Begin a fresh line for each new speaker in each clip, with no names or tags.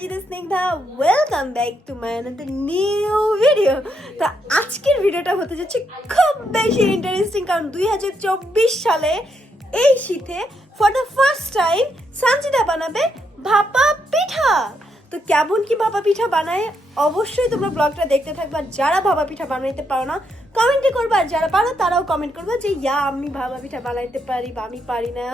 Sanjita Snigdha welcome back to my another new video তো আজকের ভিডিওটা হতে যাচ্ছে খুব বেশি ইন্টারেস্টিং কারণ দুই হাজার চব্বিশ সালে এই শীতে for the first time Sanjita বানাবে ভাপা পিঠা। তো কেমন কি ভাপা পিঠা বানায়? অবশ্যই তোমরা ব্লগটা দেখতে থাকবে আর যারা ভাপা পিঠা বানাইতে পারো না কমেন্টে করবে আর যারা পারো তারাও কমেন্ট করবে যে ইয়া আমি ভাপা পিঠা বানাইতে পারি বা আমি পারি না।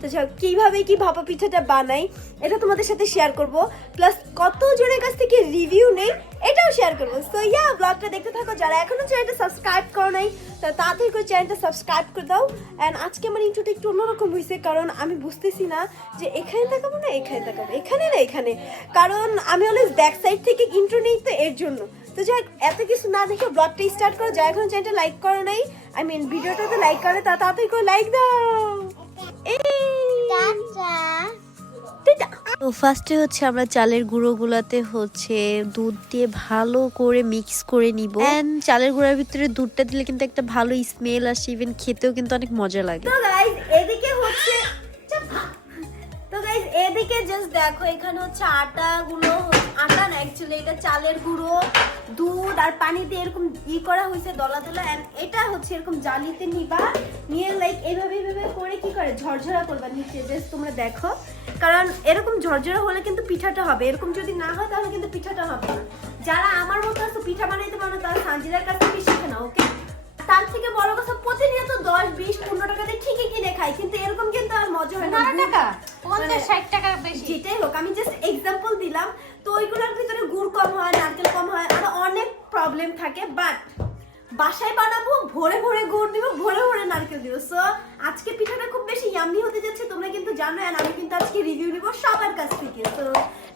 তো যাই হোক, কীভাবে কি ভাপা পিঠাটা বানাই এটা তোমাদের সাথে শেয়ার করব। প্লাস কত জনের কাছ থেকে রিভিউ নেই এটাও শেয়ার করব। সো ইয়া ব্লগটা দেখতে থাকো। যারা এখনও চ্যানেলটা সাবস্ক্রাইব করো নাই তাড়াতাড়ি করে চ্যানেলটা সাবস্ক্রাইব করে দাও। অ্যান্ড আজকে আমার ইন্ট্রোটা একটু অন্যরকম হয়েছে কারণ আমি বুঝতেছি না যে এখানে দেখাবো না এখানে দেখাবো এখানে না এখানে। কারণ আমি অলওয়েজ ব্যাক সাইড থেকে ইন্ট্রো নেই তো এর জন্য। তো যাই হোক, এত কিছু না দেখে ব্লগটা স্টার্ট করো। যারা এখন চ্যানেলটা লাইক করো নাই আই মিন ভিডিওটা তো লাইক করে তা তাড়াতাড়ি করে লাইক দাও। এই। তো ফার্স্টে হচ্ছে আমরা চালের গুঁড়োগুলাতে হচ্ছে দুধ দিয়ে ভালো করে মিক্স করে নিব। এন্ড চালের গুঁড়ার ভিতরে দুধটা দিলে কিন্তু একটা ভালো স্মেল আসে ইভেন খেতেও কিন্তু অনেক মজা লাগে। তো গাইস এদিকে হচ্ছে এদিকে জাস্ট দেখো, এখানে হচ্ছে আটা গুলো আটা না অ্যাকচুয়ালি এটা চালের গুঁড়ো, দুধ আর পানি দিয়ে এরকম ই করা হয়েছে দলা দলা এন্ড এটা হচ্ছে এরকম জালিতে নিবা, নিয়ে লাইক এইভাবে এইভাবে করে কি করে? ঝরঝরা করবা নিচে জাস্ট তোমরা দেখো। কারণ এরকম ঝরঝরা হলে কিন্তু পিঠাটা হবে, এরকম যদি না হয় তাহলে কিন্তু পিঠাটা হবে যারা আমার মতো পিঠা বানাইতে পারো তারা সানজিদার কাছ তার থেকে বড় কথা প্রতিনিয়ত দশ বিশ পনেরো টাকা দিয়ে ঠিকই কিনে খাই কিন্তু এরকম কিন্তু আর মজা হয় না।
টাকা?
মানে-
পঞ্চাশ ষাট টাকা বেশি।
যেটাই হোক আমি জাস্ট এক্সাম্পল দিলাম। তো ওইগুলোর ভিতরে গুড় কম হয় নারকেল কম হয় আরও অনেক প্রবলেম থাকে বাট বাসায় বানাবো ভোরে ভোরে গুড় দিব ভোরে ভোরে নারকেল দিব। সো আজকে পিঠাটা খুব বেশি ইয়াম্মি হতে যাচ্ছে তোমরা কিন্তু জানো আর আমি কিন্তু আজকে রিভিউ নিব সবার কাছ থেকে। তো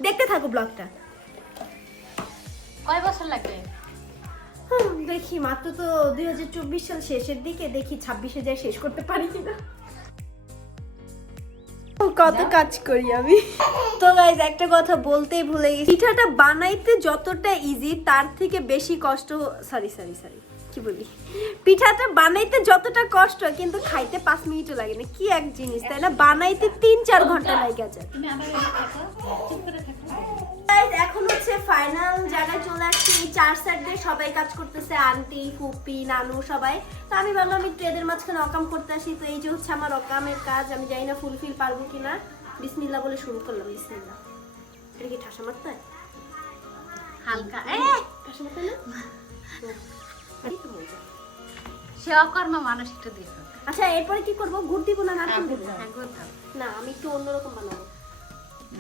দেখতে থাকো ব্লগটা।
কয় বছর লাগবে?
দেখি মাত্র তো দুই হাজার চব্বিশ সাল শেষের দিকে দেখি ছাব্বিশে যায় শেষ করতে পারি কিনা। কত কাজ করি আমি। তো গাইজ একটা কথা বলতেই ভুলে গেছি। পিঠাটা বানাইতে যতটা ইজি তার থেকে বেশি কষ্ট সরি সরি সরি কি বলি? পিঠাটা বানাইতে যতটা কষ্ট কিন্তু খাইতে পাঁচ মিনিটও লাগে না। কি এক জিনিস তাই না? বানাইতে তিন চার ঘণ্টা লাগে যায় এখন হচ্ছে ফাইনাল জায়গায় চলে আসছি। এই চার সাইড দিয়ে সবাই কাজ করতেছে আন্টি ফুপি নানু সবাই। তো আমি ভাবলাম আমি ট্রেদের মাঝখানে অকাম করতে আসি। তো এই যে হচ্ছে আমার অকামের কাজ আমি জানি না ফুলফিল পারব কিনা। বিসমিল্লা বলে শুরু করলাম বিসমিল্লা এটা কি ঠাসা মারতে হয়?
হালকা
ঠাসা মারতে না।
সে অকর্ম মানুষ একটু দেখো।
আচ্ছা এরপরে কি করব? গুড় দিব না নারকেল দিব?
হ্যাঁ, গুড় দাও।
না আমি একটু অন্যরকম বানাবো।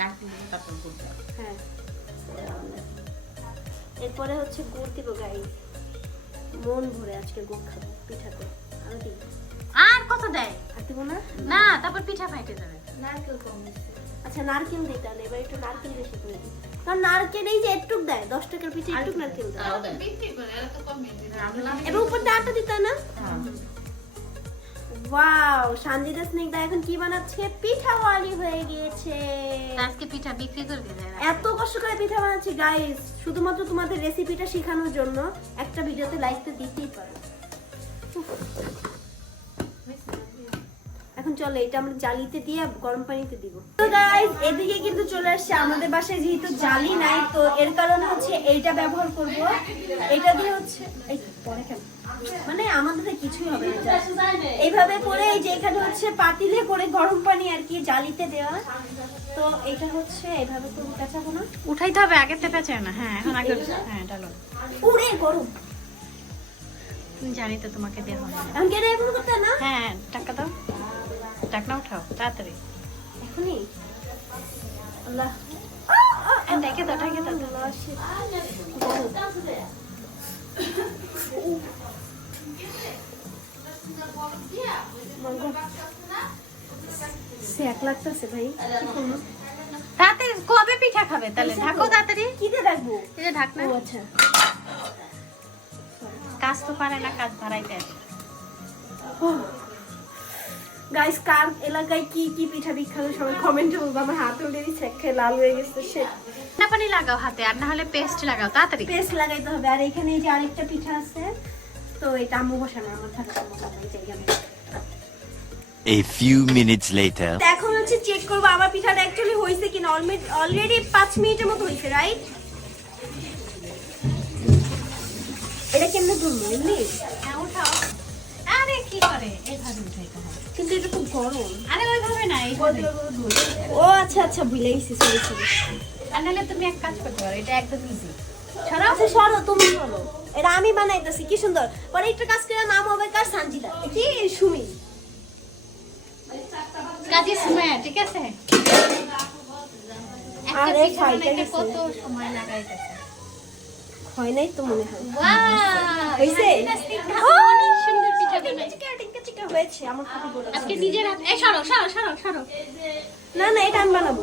নারকেল তারপর গুড়
হ্যাঁ এরপরে হচ্ছে গুড় দিব গাই মন ভরে আজকে গুড় খাব পিঠা করে আরও দিব
আর কত দেয়।
আর দিব না?
না তারপর পিঠা ফাইটে যাবে।
নারকেল কম আচ্ছা নারকেল দিই তাহলে এবার একটু নারকেল বেশি করে দিই। কারণ নারকেল এই যে একটুক দেয় দশ টাকার পিঠে একটুক নারকেল দেয়। এবার উপর দিয়ে আটা দিতে হয় না? ওয়াও সঞ্জিতা স্নিগ্ধা এখন কি বানাচ্ছে? পিঠাওয়ালি হয়ে গিয়েছে।
আজকে পিঠা বিক্রি করে
এত কষ্ট করে পিঠা বানাচ্ছি গাইস শুধুমাত্র তোমাদের রেসিপিটা শেখানোর জন্য একটা ভিডিওতে লাইক তো দিতেই পারো। এখন চলো এটা আমরা জালিতে দিয়ে গরম পানিতে দিব। তো গাইস এদিকে কিন্তু চলে আসছে আমাদের বাসায় যেহেতু জালি নাই তো এর কারণে হচ্ছে এইটা ব্যবহার করব। এটা দিয়ে হচ্ছে এই পরে কেন মানে আমাদের কিছুই হবে না এইভাবে করে এই যে এখানে হচ্ছে পাতিলে করে গরম পানি আর কি জালিতে দেওয়া তো এটা হচ্ছে এইভাবে করব কাঁচাবো না
উঠাইতে হবে আগে থেকে চাই না হ্যাঁ এখন আগে হ্যাঁ ডালো
পুরে গরম
জানি তো তোমাকে দেওয়া হবে
এখন কেন এখন করতে না
হ্যাঁ টাকা দাও টাকা উঠাও তাড়াতাড়ি
এখনই আল্লাহ
হ্যাঁ, ডেকে দাও ডেকে দাও
এক লাগতেছে ভাই। কি
কবে পিঠা খাবে তাহলে? ঢাকো তাড়াতাড়ি।
কি রাখব
এই ঢাকনা।
আচ্ছা।
কাজ তো পারে না কাজ ভাড়াইতে
গাইস কার এলাকায় কি কি পিঠা বিখ্যাত সবাই কমেন্টে বলব। আমার হাত উল্টে দিচ্ছে খেয়ে লাল হয়ে গেছে সে
না পানি লাগাও হাতে আর না হলে পেস্ট লাগাও তাড়াতাড়ি।
পেস্ট লাগাইতে হবে। আর এখানে এই যে আরেকটা পিঠা আছে তো এটা আম্মু বসানো আমার থাকা
A few minutes later.
এখন হচ্ছে চেক করব আমার পিঠাটা অ্যাকচুয়ালি হয়েছে কিনা অলরেডি পাঁচ মিনিটের মতো হয়েছে রাইট এটা কেমনে ধরবো এমনি?
হ্যাঁ, উঠাও। আরে কি করে? এইভাবে উঠাইতে হয়।
কিন্তু এটা খুব গরম।
আরে ওইভাবে না এইভাবে।
ও আচ্ছা আচ্ছা ভুলে গেছি সরি সরি
আর নাহলে তুমি এক কাজ করতে পারো এটা একদম ইজি
সরো তুমি সরো এটা আমি বানাইতেছি কি সুন্দর। পরে একটা কাজ করে নাম হবে কার? সানজিদা। কি? সুমি।
কাজে সময় ঠিক আছে?
আরে গেছে।
কত সময় লাগাইতেছে।
হয় নাই তো মনে হয়। হয়েছে?
অনেক সুন্দর পিঠা বানাইছে
হয়েছে। আমার
আজকে নিজের হাতে সরো সরো সরো সরো।
না না এটা আমি বানাবো।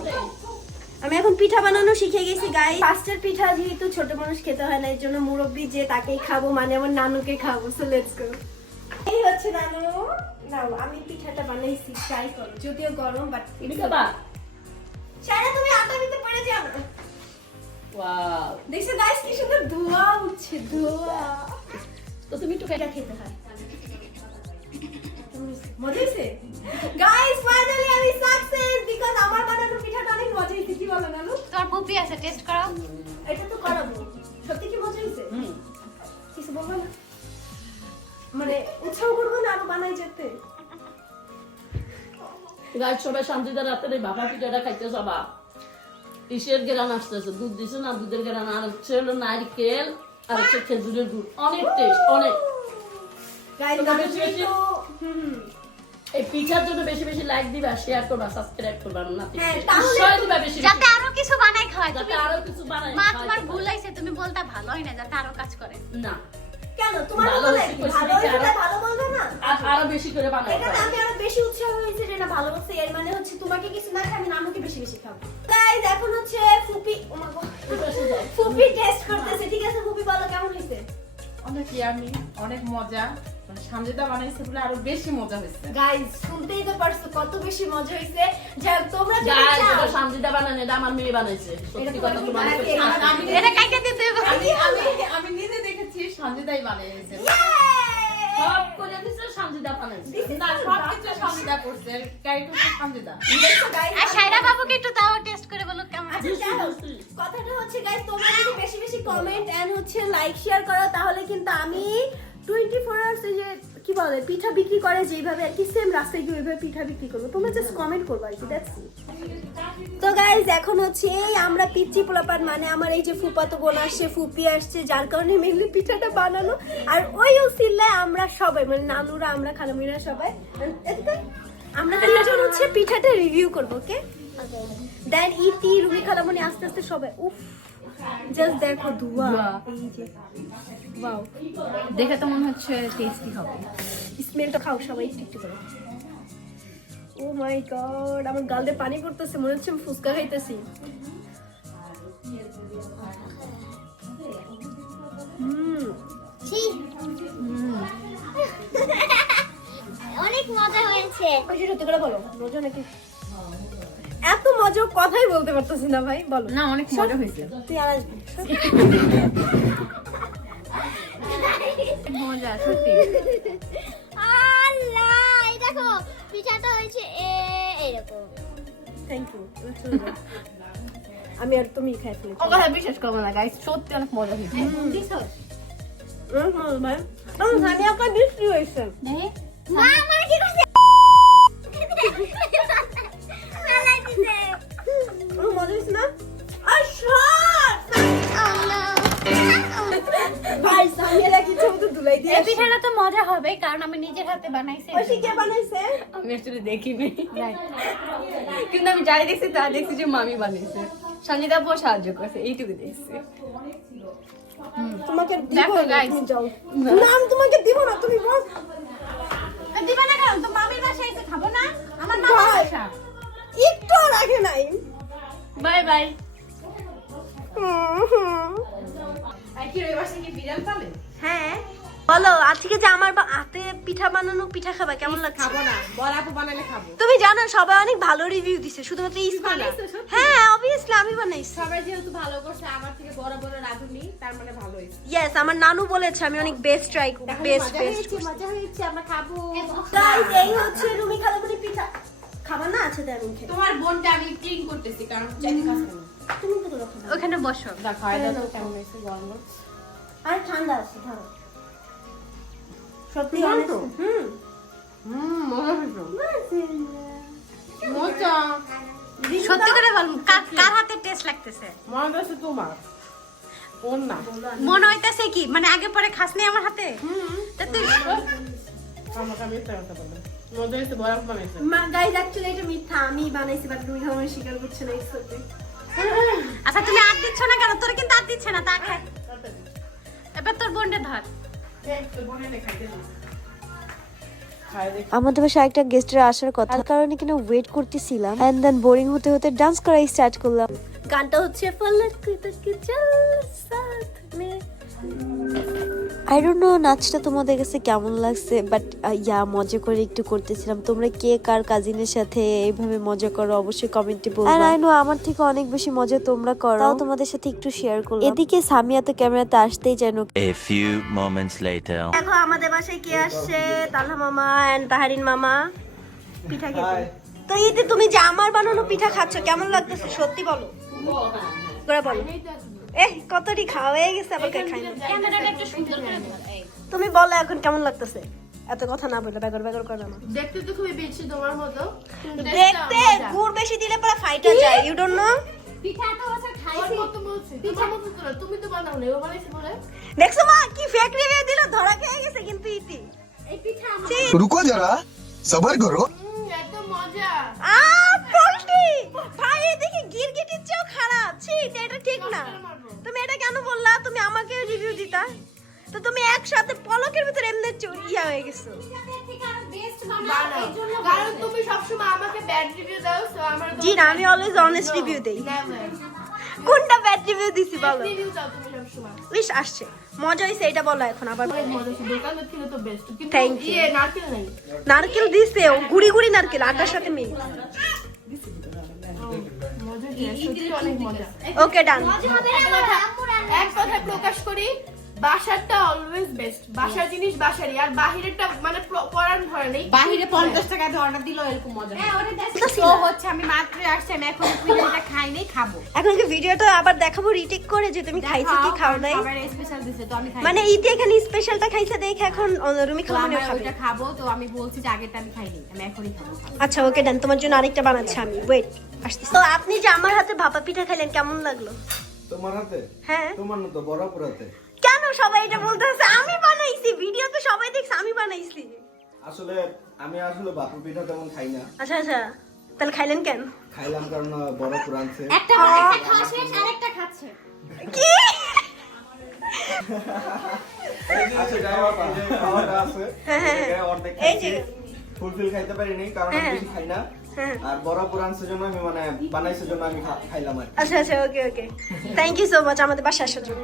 আমি এখন পিঠা বানানো শিখে গেছি গাই ফার্স্টের পিঠা যেহেতু ছোট মানুষ খেতে হয় না এর জন্য মুরব্বি যে তাকেই খাব মানে আমার নানুকে খাব সো লেটস গো এই হচ্ছে নানু। নাও আমি পিঠাটা বানাইছি ট্রাই করো। যদিও গরম বাট সারা তুমি আটা দিতে পড়ে যাও না।
ওয়াও
দেখছ গাইস কি সুন্দর ধোয়া উঠছে ধোয়া।
তো তুমি একটু
এটা খেতে হয়। মজা হয়েছে? গাইস ফাইনালি আমি সাকসেস বিকজ আমার বানানো পিঠাটা অনেক মজা হয়েছে। কি বলো নানু?
তোমার পুপি আছে টেস্ট করো
এটা তো করাবো। সত্যি কি মজা হয়েছে? কিছু বলব না? মানে উৎসাহ করব না আরও বানাই যেতে?
গাছ সবাই শান্তিতে রাতে এই বাবা পিঠাটা খাইতে সবা ইসের গেরান আসতেছে? দুধ দিছে না? দুধের গেরান আর হচ্ছে হলো নারকেল আর হচ্ছে খেজুরের দুধ অনেক টেস্ট অনেক।
গাইস আমি তো হুম।
এই পিঠার জন্য বেশি বেশি লাইক দিবা শেয়ার করবা সাবস্ক্রাইব করবা না
হ্যাঁ, তাহলে
দিবা বেশি বেশি।
যাতে আরও কিছু বানাই খাওয়াই
যাতে আরও কিছু বানাই
মা তোমার ভুল হয়েছে তুমি বলতে ভালো হয় না যাতে আরও কাজ করে।
না।
কেন? তোমার
ভালো
ভালো
হয়েছে,
লাগে ভালো
কইছি
হয়েছে
আরো-
ভালো বলবে না?
আরও বেশি করে বানাই
এখানে আমি আরও বেশি উৎসাহ হয়েছে যে না ভালো হচ্ছে এর মানে হচ্ছে তোমাকে কিছু না খাই আমি নানুকে বেশি বেশি খাব। গাইস এখন হচ্ছে ফুপি ও মা গো। ফুপি টেস্ট করতেছে ঠিক আছে ফুপি বলো কেমন হয়েছে?
অনেক ইয়ামি অনেক মজা। মানে সামজেদা বানাইছে বলে আরও বেশি মজা হয়েছে।
গাইস শুনতেই তো পারছ কত বেশি মজা হয়েছে। যা তোমরা
গাইস এটা শান্তিদা বানানো এটা আমার মেয়ে বানাইছে। সত্যি কথা কাছে-
বানাইছে?
আমি
এটা দিতে
আমি আমি আমি নিজে দেখেছি সামজেদাই বানিয়েছে
সব করে দিছে শান্তিদা বানাইছে?
না সব কিছু সামজেদা করছে ক্যারেক্টার সামজেদা।
আর সাইরা বাবুকে একটু তাও টেস্ট করে বলো কেমন
আচ্ছা কথাটা হচ্ছে গাইস তোমরা যদি বেশি বেশি কমেন্ট এন্ড হচ্ছে লাইক শেয়ার করো তাহলে কিন্তু আমি টোয়েন্টি ফোর আওয়ার্স যে কি বলে পিঠা বিক্রি করে যেভাবে আর কি সেম রাস্তায় গিয়ে ওইভাবে পিঠা বিক্রি করব। তোমরা জাস্ট কমেন্ট করব আর কি দ্যাটস তো গাইজ এখন হচ্ছে এই আমরা পিচ্ছি পোলাপান মানে আমার এই যে ফুপাতো বোন আসছে ফুপি আসছে যার কারণে মেনলি পিঠাটা বানানো। আর ওই উসিল্লায় আমরা সবাই মানে নানুরা আমরা খালামিরা সবাই আমরা তিনজন হচ্ছে পিঠাটা রিভিউ করব ওকে দেন ইতি রুমি খালামনি আস্তে আস্তে সবাই উফ। জাস্ট দেখো ধোয়া। ওয়াও
দেখে তো মনে হচ্ছে টেস্টি হবে।
স্মেলটা খাও সবাই একটু করে। ও মাই গড আমার গালে পানি পড়তেছে মনে হচ্ছে আমি ফুচকা খাইতেছি। হুম।
অনেক মজা হয়েছে।
সত্যি করে বলো মজা নাকি? এত মজা কথাই বলতে পারতেছি না ভাই বলো।
না অনেক মজা হয়েছে।
তুই আর আসবি
মজা সত্যি।
আল্লাহ এই দেখো পিঠাটা হয়েছে এরকম।
থ্যাংক ইউ আমি আর তুমি খাই ফেলেছি।
ও কথা বিশ্বাস করব না গাইস সত্যি অনেক মজা হয়েছে।
ভাই। কা বৃষ্টি হয়েছে।
মা আমার কি করছে?
কারণ আমি নিজের হাতে বানাইছি
ওই কে বানাইছে?
আমি আসলে দেখিনি। কিন্তু আমি যাই দেখছি তা দেখছি যে মামি বানাইছে সঞ্জিতা আপু সাহায্য করছে এইটুকু দেখছি
তোমাকে দিব
দেখো,
না, যাও। না আমি তোমাকে দিব না তুমি বল।
দিবা না কেন? তো মামির বাসায় এসে খাব না? আমার মামার। বাসা।
একটু রাখে নাই।
Bye bye.
হুম, হুম।
কি ওই বাসায় কি বিড়াল পালে
হ্যাঁ। বলো আজকে যে আমার হাতে পিঠা বানানো পিঠা খাবা কেমন লাগছে?
খাব না বড় আপু বানালে খাব।
তুমি জানো সবাই অনেক ভালো রিভিউ দিছে শুধুমাত্র ইসমা না হ্যাঁ অবভিয়াসলি আমি বানাই বানাইছি।
সবাই যেহেতু ভালো করছে আমার থেকে বড় বড় রাঁধুনি তার মানে ভালো হয়েছে
ইয়েস আমার নানু বলেছে আমি অনেক বেস্ট ট্রাই বেস্ট বেস্ট
মজা হয়েছে আমরা খাব।
গাইস এই হচ্ছে রুমি খালামুনি পিঠা। খাবার না আছে আমি খেয়ে
তোমার বোনটা আমি ক্লিন করতেছি কারণ চাইতে খাচ্ছে
তুমি তো
ওখানে বসো।
দেখো আয়দা তো কেমন হয়েছে গরম
আর ঠান্ডা আছে ধরো। সত্যি অনেক হুম।
হুম মজা হয়েছে মজা।
সত্যি করে বল কার- হাতে টেস্ট লাগতেছে?
মজা আছে তোমার। ওর না?
মনে হইতাছে কি? মানে আগে পরে খাস আমার হাতে? তা তুই
আমাকে আমি একটা কথা বললাম মজা হয়েছে বরফ বানাইছে
গাইস অ্যাকচুয়ালি এটা মিথ্যা। আমি বানাইছি বাট রুমি খালামুনি স্বীকার করছে না ইটস ওকে
আচ্ছা তুমি আর দিচ্ছ না কেন? তোর কিন্তু আর দিচ্ছে না তা খা। এবার তোর বোনটা ধর।
আমাদের বাসায় একটা গেস্টের আসার কথা। কারণে কিনা ওয়েট করতেছিলাম এন্ড দেন বোরিং হতে হতে ডান্স করাই স্টার্ট করলাম। গানটা হচ্ছে পলক কি চল সাথ মে। আই ডোন্ট নো নাচটা তোমাদের কাছে কেমন লাগছে? বাট ইয়া মজা করে একটু করতেছিলাম। তোমরা কে কার কাজিনের সাথে এইভাবে মজা করো? অবশ্যই কমেন্টে বলবে। আর আই নো আমার থেকে অনেক বেশি মজা তোমরা করো। তাও তোমাদের সাথে একটু শেয়ার করলাম। এদিকে সামিয়া তো ক্যামেরাতে আসতেই যেন
A few moments later.
দেখো আমাদের বাসায় কে আসছে? তালহা মামা এন্ড তাহারিন মামা। পিঠা খেতে। তো ঈদে তুমি যে আমার বানানো পিঠা খাচ্ছ কেমন লাগতেছে? সত্যি বলো। করে বলো। এ কতটি খাওয়া হয়ে গেছে তুমি বলো এখন কেমন লাগতেছে? এত কথা না বললে বেগর বেগর করে না
দেখতে তো খুবই বেশি তোমার মতো
দেখতে গুড় বেশি দিলে পরে ফাইটা যায় ইউ ডোন্ট নো দেখছ মা কি ফেক রিভিউ দিল ধরা খেয়ে গেছে কিন্তু ইতি।
রুকো যারা সবার
করো। এত মজা।
আ ভাই দেখি গিরগিটির চেয়েও খারাপ। ছি এটা ঠিক না। কেন বললা? তুমি আমাকে রিভিউ দিতা। তো তুমি একসাথে পলকের ভিতরে এমনি ইয়া হয়ে গেছো।
থেকে আরও বেস্ট বানাও।
বানাও
এই জন্য
কারণ তুমি সবসময় আমাকে ব্যাড রিভিউ দাও তো আমার
জি না আমি অলওয়েজ অনেস্ট রিভিউ দেই। কোনটা ব্যাড রিভিউ দিছি বলো?
রিভিউ দাও তুমি সবসময়।
ইস আসছে। মজা হয়েছে এটা বলো এখন আবার।
অনেক মজা ছিল তো বেস্ট কিন্তু
Thank you.
ইয়ে নারকেল নাই।
নারকেল দিছে ও গুড়ি গুড়ি নারকেল আটার সাথে
মজা
ওকে ডান
এক কথা প্রকাশ করি বাসারটা অলওয়েজ বেস্ট বাসার জিনিস বাসারই আর বাহিরেরটা মানে ধরে নেই।
বাহিরে পঞ্চাশ টাকা দিয়ে অর্ডার দিল এরকম মজা
হ্যাঁ ওরে
তো হচ্ছে আমি মাত্র আসছি আমি এখন খাই নাই খাব।
এখন কি ভিডিওটা আবার দেখাবো রিটেক করে যে তুমি খাইছো কি খাও নাই?
খাবার স্পেশাল দিছে তো আমি খাই
মানে ইতি এখানে স্পেশালটা খাইছে দেখে এখন রুমি
আমরা
খাবে।
ওইটা খাব তো আমি বলছি যে আগেরটা আমি খাইনি আমি এখনই খাব। খাব।
আচ্ছা ওকে ডান তোমার জন্য আরেকটা বানাচ্ছি আমি। ওয়েট আসতেছি। তো আপনি যে আমার হাতে ভাপা পিঠা খাইলেন কেমন লাগল?
তোমার হাতে?
হ্যাঁ।
তোমার না তো বরাবর হাতে
কেন সবাই এটা বলতেছে? আমি বানাইছি ভিডিওতে সবাই দেখছে আমি বানাইছি।
আসলে আমি আসলে বাপু পিঠা তেমন খাই না।
আচ্ছা আচ্ছা। তাহলে খাইলেন কেন?
খাইলাম কারণ বরফ রাঁধছে
একটা একটা খাওয়া শেষ আরেকটা খাচ্ছে।
কি?
আচ্ছা যাই হোক, যে খাওয়াটা আছে।
হ্যাঁ, হ্যাঁ, এই যে।
ফুলফিল খাইতে পারিনি কারণ আমি
হ্যাঁ।
বেশি খাই না।
হ্যাঁ।
আর বরফ রাঁধছে জন্য আমি মানে বানাইছে জন্য আমি খাইলাম আর
আচ্ছা আচ্ছা okay okay thank you so much আমাদের বাসায় আসার জন্য।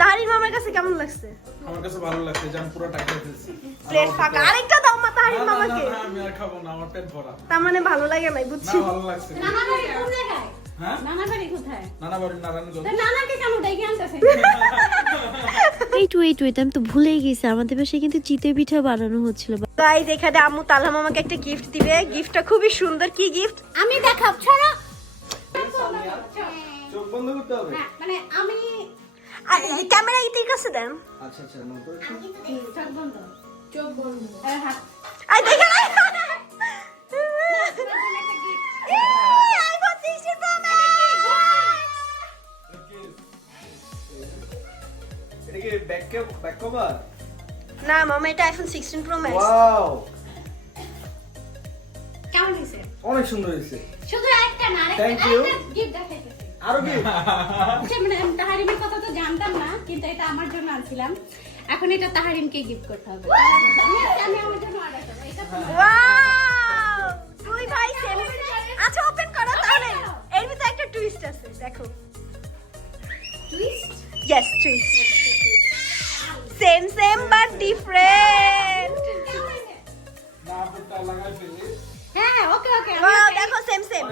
তাহারির মামার কাছে কেমন লাগছে?
আমার কাছে ভালো লাগছে যে আমি পুরো টাকা ফেলছি।
প্লেট ফাঁকা আরেকটা দাও মা তাহারির
না, না, না,
মামাকে
আমি আর খাব না আমার পেট ভরা।
তার মানে ভালো লাগে নাই
না
বুঝছি।
ভালো লাগছে।
নানা বাড়ি কোন জায়গায়
হ্যাঁ?
নানা বাড়ি কোথায়?
নানা বাড়ি নারায়ণগঞ্জ
নানাকে কেন ডেকে আনতেছে?
ওয়েট ওয়েট ওয়েট আমি তো ভুলেই গেছি। আমাদের বাসায় কিন্তু চিতে পিঠা বানানো হচ্ছিল। গাইজ এখানে আম্মু তালহা মামাকে একটা গিফট দিবে। গিফটটা খুবই সুন্দর। কি গিফট
আমি দেখাব ছাড়া।
চোখ বন্ধ করতে হবে?
মানে আমি
ক্যামেরা ইতির কাছে দেন?
আচ্ছা আচ্ছা
চোখ বন্ধ।
চোখ বন্ধ।
হাত
আই দেখে নাই
এটা ব্যাক ব্যাক কভার
না মামা এটা iPhone sixteen pro max
wow
কেমন হয়েছে?
অনেক সুন্দর হয়েছে।
শুধু একটা না
Thank you.
গিফট দেখাইতেছি।
আরও কি
আচ্ছা, মানে আমি তাহারিমের কথা তো জানতাম না কিন্তু এটা আমার জন্য আনছিলাম। এখন এটা তাহারিমকে গিফট করতে হবে। আমি আমার জন্য অর্ডার করব। এটা
ওয়াও দুই ভাই সেম আচ্ছা ওপেন করো তাহলে। এর ভিতরে একটা টুইস্ট আছে দেখো।
Twist
yes twist same same but different
না পুরটা লাগাই ফেলি
হ্যাঁ হ্যাঁ ওকে ওকে
Wow, দেখো সেম সেম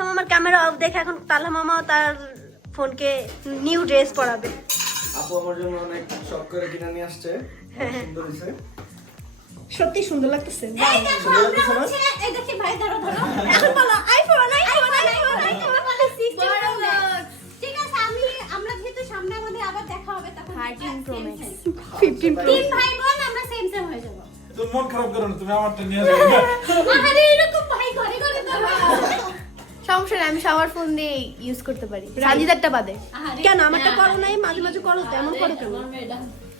মামার ক্যামেরা অফ দেখে এখন তালহা মামাও তার ফোনকে নিউ ড্রেস পরাবে।
আপু আমার জন্য অনেক শখ করে কিনে নিয়ে আসছে। অনেক সুন্দর হয়েছে।
সত্যি সুন্দর লাগতেছে।
এই দেখো
সুন্দর
আমরা
লাগতেছে না?
হচ্ছে এই দেখি ভাই ধরো ধরো।
এখন বলো আইফোন আইফোন আইফোন আইফোন
হবে তখন
13 Pro Max।
15 প্রো
তিন ভাই বোন আমরা সেম সেম হয়ে যাব।
তুমি মন খারাপ করো না তুমি আমারটা নিয়ে যাবে
আরে এরকম ভাই ঘরে ঘরে তো
সমস্যা নেই আমি সবার ফোন দিয়ে ইউজ করতে পারি। সাজিদারটা বাদে।
কেন আমারটা করো নাই মাঝে মাঝে করো তো এমন করো কেন?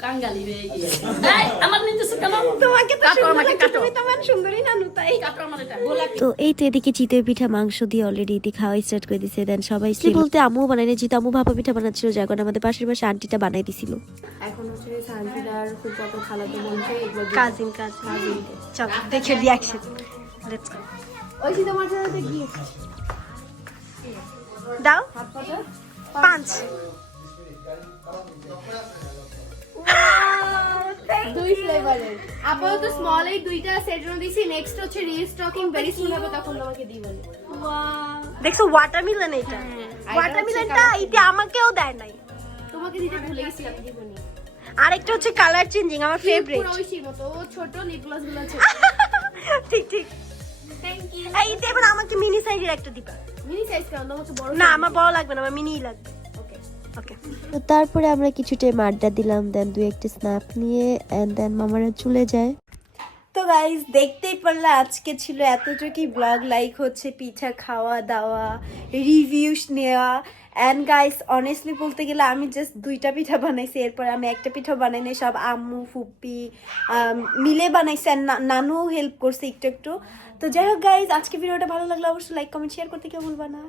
কাঙ্গালি হয়ে গিয়েছে। এই, আমার নিতেছে কেন?
তোমাকে তো
আমাকে কাটো।
তুমি তো আমার সুন্দরী নানু তাই।
কাটো আমার এটা।
তো এই তো এদিকে চিতই পিঠা মাংস দিয়ে অলরেডি ইতি খাওয়া স্টার্ট করে দিছে। দেন সবাই স্ত্রী বলতে আম্মু বানাইনি জিত আম্মু ভাপা পিঠা বানাচ্ছিল যখন আমাদের পাশের পাশে আন্টিটা বানাই দিছিল।
এখন হচ্ছে খুব কত খালাতো এগুলো
কাজিন কাজিন চলো দেখে রিয়াকশন লেটস গো
ওই যে তোমার সাথে কি
দাও। পাঁচ।
দুই ফ্লেভারের আপাতত স্মল এই দুইটা সেট জন্য দিছি। নেক্সট হচ্ছে রিস্টকিং ভেরি সুন হবে তখন তোমাকে দিই বলে।
দেখছ ওয়াটারমেলন এটা। ওয়াটারমেলনটা ইতি আমাকেও দেয় নাই।
তোমাকে দিতে ভুলে গেছিলাম দিবনি
আরেকটা হচ্ছে কালার চেঞ্জিং আমার ফেভারিট
পুরো ঐশীর মতো ও ছোট লিপ গ্লসগুলো ছোট।
ঠিক ঠিক।
থ্যাংক ইউ
এই আমাকে মিনি সাইজের একটা দিবা।
মিনি সাইজ কেন তোমাকে বড়
না আমার বড় লাগবে না আমার মিনিই লাগবে।
তো তারপরে আমরা কিছু টাইম আড্ডা দিলাম দেন দু একটা স্ন্যাপ নিয়ে এন্ড দেন মামারা চলে যায়।
তো গাইজ দেখতেই পারলে আজকে ছিল এতটুকুই ব্লগ লাইক হচ্ছে পিঠা খাওয়া দাওয়া রিভিউস নেওয়া। অ্যান্ড গাইস অনেস্টলি বলতে গেলে আমি জাস্ট দুইটা পিঠা বানাইছি এরপর আমি একটা পিঠা বানাইনি সব আম্মু ফুপ্পি মিলে বানাইছে আর নানুও হেল্প করছে একটু একটু। তো যাই হোক গাইজ আজকে ভিডিওটা ভালো লাগলে অবশ্যই লাইক কমেন্ট শেয়ার করতে কেউ ভুলবা না।